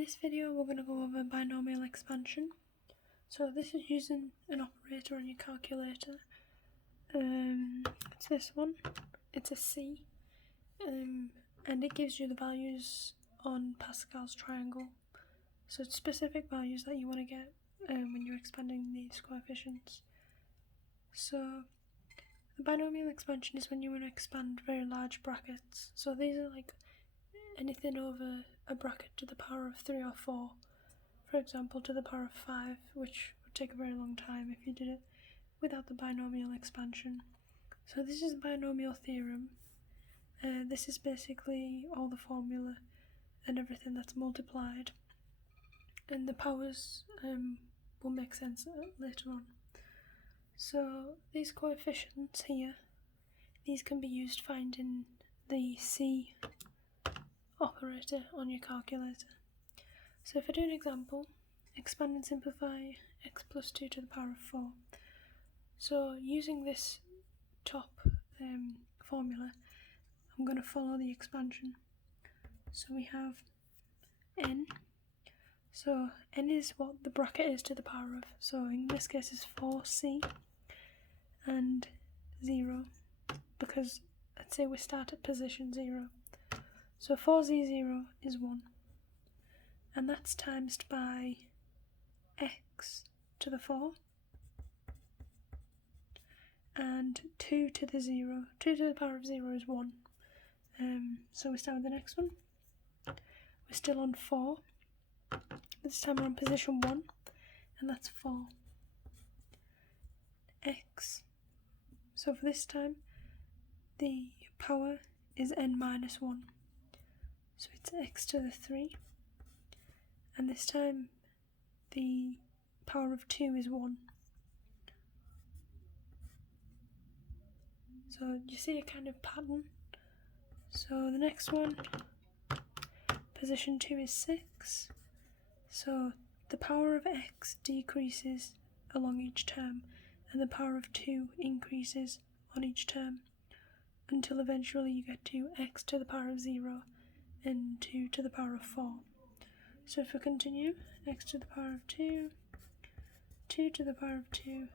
this video we're going to go over binomial expansion. So this is using an operator on your calculator. It's this one, it's a C, and it gives you the values on Pascal's triangle. So it's specific values that you want to get when you're expanding these coefficients. So the binomial expansion is when you want to expand very large brackets. So these are like anything over a bracket to the power of 3 or 4, for example to the power of 5, which would take a very long time if you did it without the binomial expansion. So this is the binomial theorem. This is basically all the formula and everything that's multiplied, and the powers will make sense later on. So these coefficients here, these can be used finding the C operator on your calculator. So if I do an example, expand and simplify x plus 2 to the power of 4. So using this top formula, I'm going to follow the expansion. So we have n. So n is what the bracket is to the power of. So in this case is 4c and 0, because let's say we start at position 0. So 4z0 is 1, and that's times by x to the 4, and 2 to the 0. 2 to the power of 0 is 1. So we start with the next one. We're still on 4. This time we're on position 1, and that's 4. X. So for this time, the power is n minus 1. So it's x to the 3. And this time, the power of 2 is 1. So you see a kind of pattern. So the next one, position 2 is 6. So the power of x decreases along each term, and the power of 2 increases on each term, until eventually you get to x to the power of 0 and 2 to the power of 4. So if we continue, x to the power of 2, 2 to the power of 2,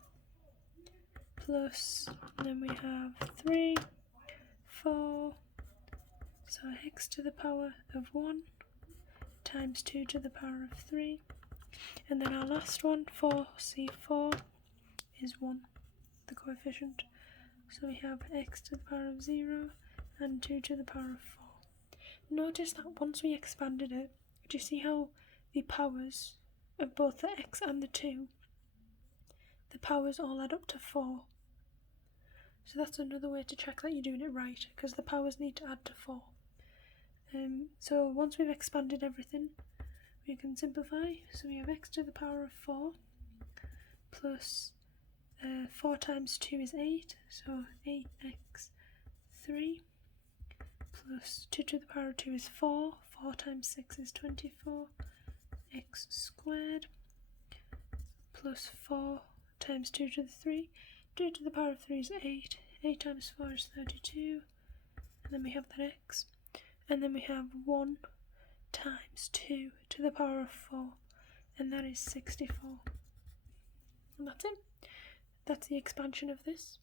plus, then we have 3, 4, so x to the power of 1 times 2 to the power of 3, and then our last one, 4c4, is 1, the coefficient. So we have x to the power of 0 and 2 to the power of 4. Notice that once we expanded it, do you see how the powers of both the x and the 2, the powers all add up to 4? So that's another way to check that you're doing it right, because the powers need to add to 4. So once we've expanded everything, we can simplify. So we have x to the power of 4 plus 4 times 2 is 8, so 8x3 plus 2 to the power of 2 is 4, 4 times 6 is 24, x squared, plus 4 times 2 to the 3, 2 to the power of 3 is 8, 8 times 4 is 32, and then we have that x, and then we have 1 times 2 to the power of 4, and that is 64. And that's it. That's the expansion of this.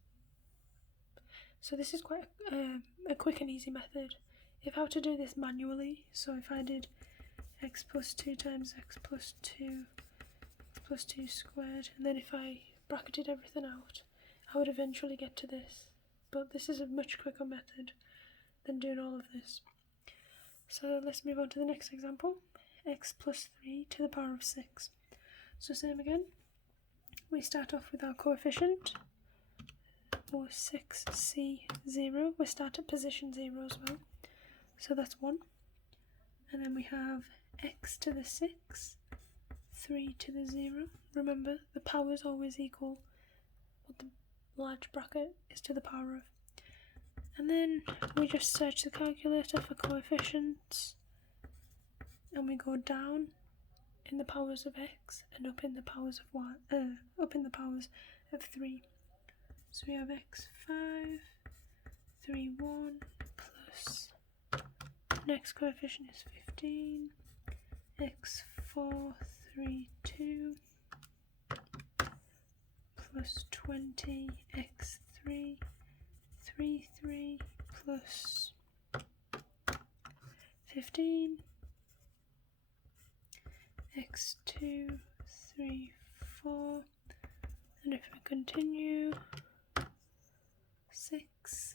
So this is quite a quick and easy method. If I were to do this manually, so if I did x plus 2 times x plus 2, x plus 2 squared, and then if I bracketed everything out, I would eventually get to this. But this is a much quicker method than doing all of this. So let's move on to the next example. X plus 3 to the power of 6. So same again. We start off with our coefficient, or 6c0. We start at position 0 as well. So that's 1. And then we have x to the 6, 3 to the 0. Remember, the powers always equal what the large bracket is to the power of. And then we just search the calculator for coefficients, and we go down in the powers of x and up in the powers of up in the powers of 3. So we have x5, 3, 1, plus next coefficient is 15, x4, 3, 2 plus 20 x3, 3, 3 plus 15 x2, 3, 4, and if we continue, 6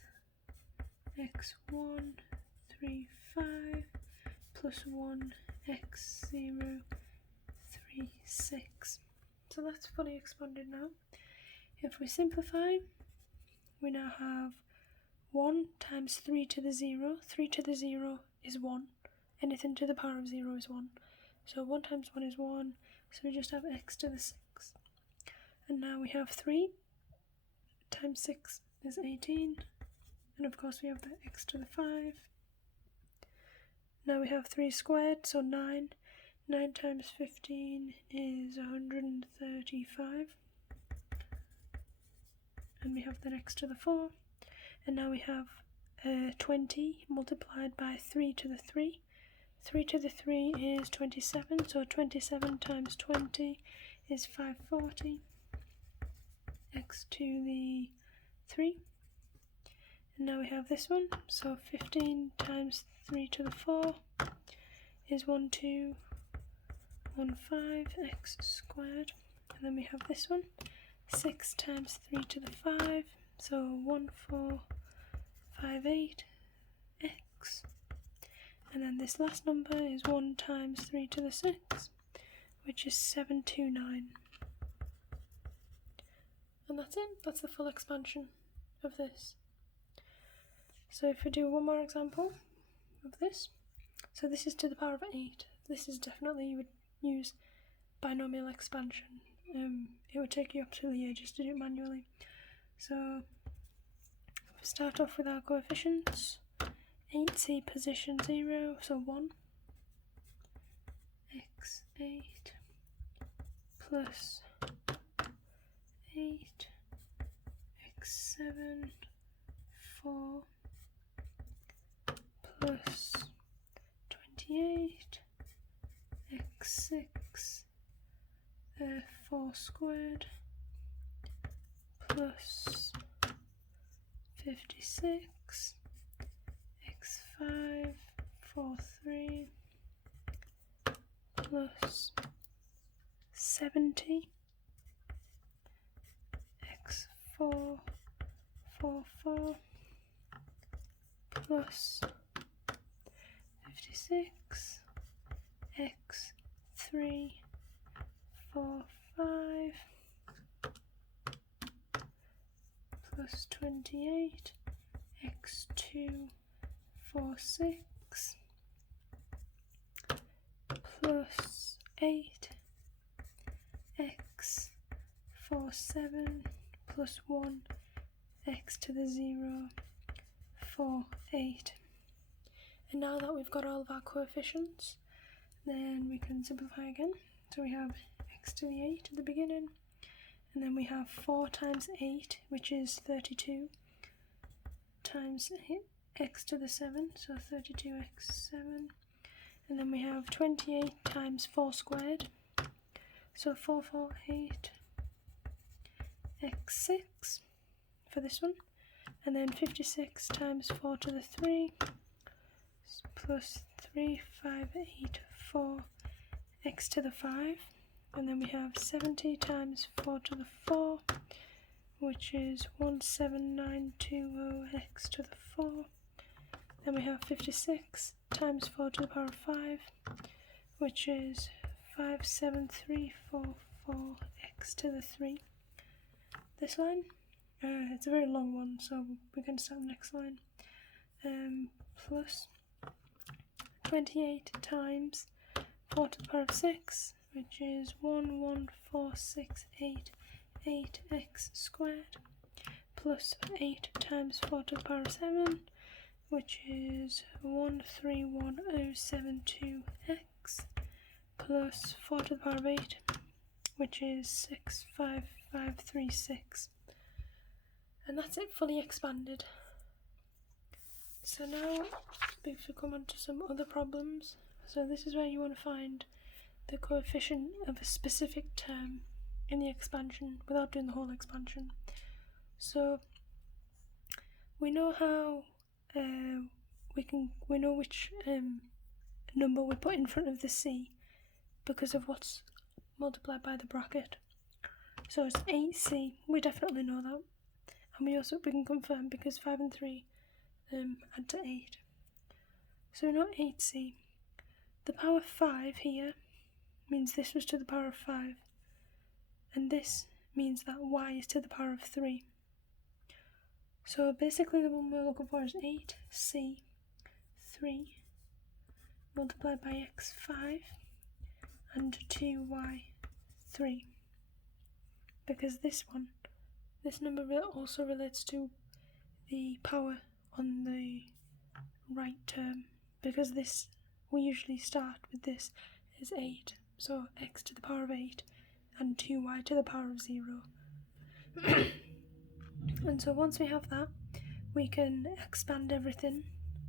x1, 3, 5 plus 1 x0, 3, 6. So that's fully expanded now. If we simplify, we now have 1 times 3 to the 0. 3 to the 0 is 1. Anything to the power of 0 is 1. So 1 times 1 is 1. So we just have x to the 6. And now we have 3 times 6 is 18. And of course we have the x to the 5. Now we have 3 squared, so 9. 9 times 15 is 135. And we have the x to the 4. And now we have 20 multiplied by 3 to the 3. 3 to the 3 is 27, so 27 times 20 is 540. X to the 3. And now we have this one, so 15 times 3 to the 4 is 1215 x squared. And then we have this one, 6 times 3 to the 5, so 1458 x. And then this last number is 1 times 3 to the 6, which is 729. And that's it. That's the full expansion of this. So if we do one more example of this. So this is to the power of 8. This is definitely, you would use binomial expansion. It would take you absolutely ages to do it manually. So we start off with our coefficients. 8c position 0, so 1 x8 plus 8 x7 4 plus 28 x6 4 squared plus 56 x5 4, 3 plus 70 x4 4, 4 plus 56 x3 4, 5 plus 28 x2 4, 6 plus 8 x 4, 7 plus 1 x to the 0 4, 8. And now that we've got all of our coefficients, then we can simplify again. So we have x to the 8 at the beginning, and then we have 4 times 8, which is 32, times x to the 7, so 32x7, and then we have 28 times 4 squared, so 448 x6 for this one, and then 56 times 4 to the 3 plus 3584 x to the 5, and then we have 70 times 4 to the 4, which is 17920 x to the 4. Then we have 56 times 4 to the power of 5, which is 57344 x to the 3. This line, it's a very long one, so we can start the next line. Plus 28 times 4 to the power of 6, which is 11468 x squared, plus 8 times 4 to the power of 7, which is 131072 x, plus 4 to the power of 8, which is 65536. And that's it, fully expanded. So now if we come on to some other problems. So this is where you want to find the coefficient of a specific term in the expansion without doing the whole expansion. So we know how we know which number we put in front of the c because of what's multiplied by the bracket. So it's 8c, we definitely know that. And we can confirm because 5 and 3 add to 8. So we know 8c. The power 5 here means this was to the power of 5. And this means that y is to the power of 3. So basically the one we're looking for is 8c 3 multiplied by x 5 and 2y 3. Because this number also relates to the power on the right term, because this, we usually start with this as 8, so x to the power of 8 and 2y to the power of 0. And so once we have that, we can expand everything,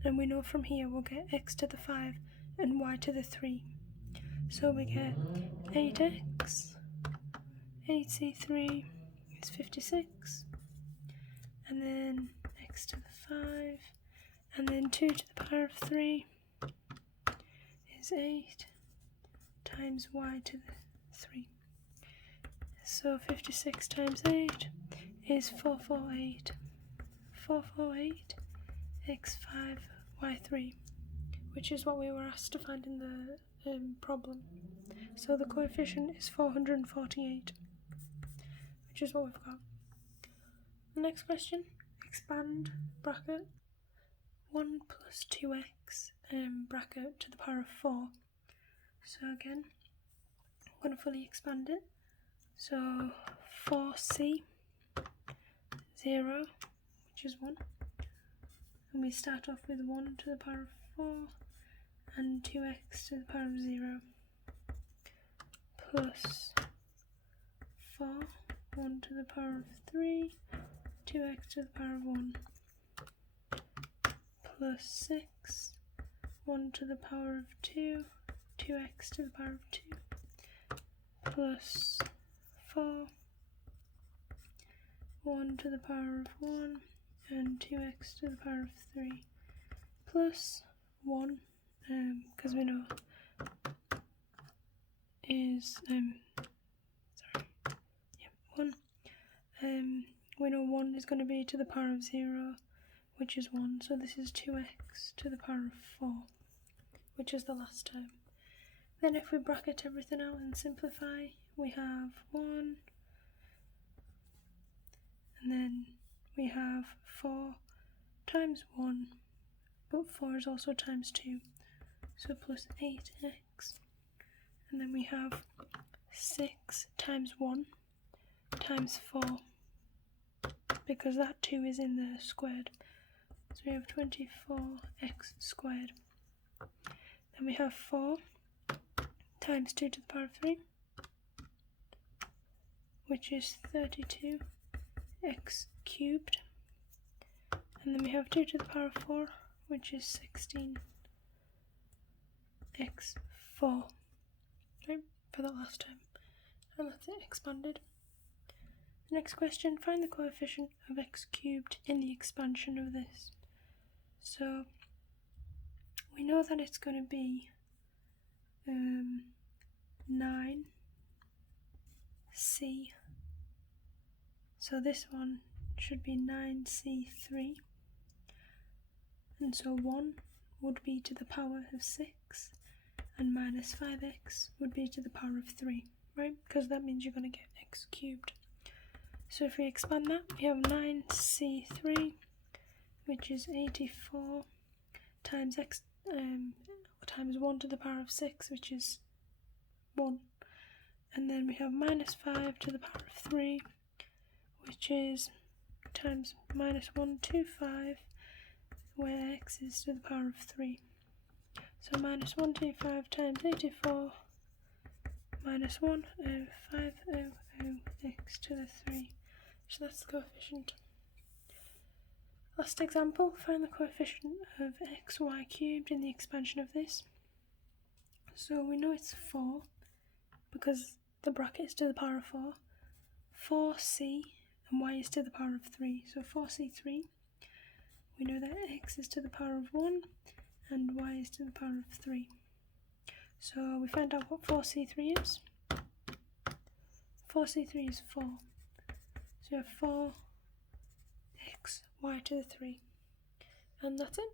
and we know from here we'll get x to the 5 and y to the 3. So we get 8x, 8c3 is 56, and then x to the 5, and then 2 to the power of 3 is 8 times y to the 3. So 56 times 8 is 448. 448 x5 y3, which is what we were asked to find in the problem. So the coefficient is 448, which is what we've got. The next question, expand bracket 1 plus 2x bracket to the power of 4. So again, I'm going to fully expand it. So 4c 0, which is 1. And we start off with 1 to the power of 4 and 2x to the power of 0 plus 4, 1 to the power of 3, 2x to the power of 1 plus 6, 1 to the power of 2, 2x to the power of 2 plus 4, 1 to the power of 1 and 2x to the power of 3 plus 1, because we know is 1. We know 1 is going to be to the power of 0, which is 1, so this is 2x to the power of 4, which is the last term. Then if we bracket everything out and simplify, we have 1, and then we have 4 times 1, but 4 is also times 2, so plus 8x, and then we have 6 times 1 times 4, because that 2 is in the squared, so we have 24x squared. Then we have 4 times 2 to the power of 3, which is 32x cubed, and then we have 2 to the power of 4, which is 16x4, right, for the last time, and that's it expanded. Next question, find the coefficient of x cubed in the expansion of this. So we know that it's going to be 9c, so this one should be 9c3, and so 1 would be to the power of 6, and minus 5x would be to the power of 3, right, because that means you're going to get x cubed. So if we expand that, we have 9c3, which is 84 times x times 1 to the power of 6, which is 1. And then we have minus 5 to the power of 3, which is times minus 125, where x is to the power of 3. So minus 125 times 84 minus 10500x to the 3. So that's the coefficient. Last example, find the coefficient of xy cubed in the expansion of this. So we know it's 4 because the bracket is to the power of 4. 4c and y is to the power of 3. So 4c3, we know that x is to the power of 1 and y is to the power of 3. So we find out what 4c3 is. 4c3 is 4. So we have 4x y to the 3. And that's it.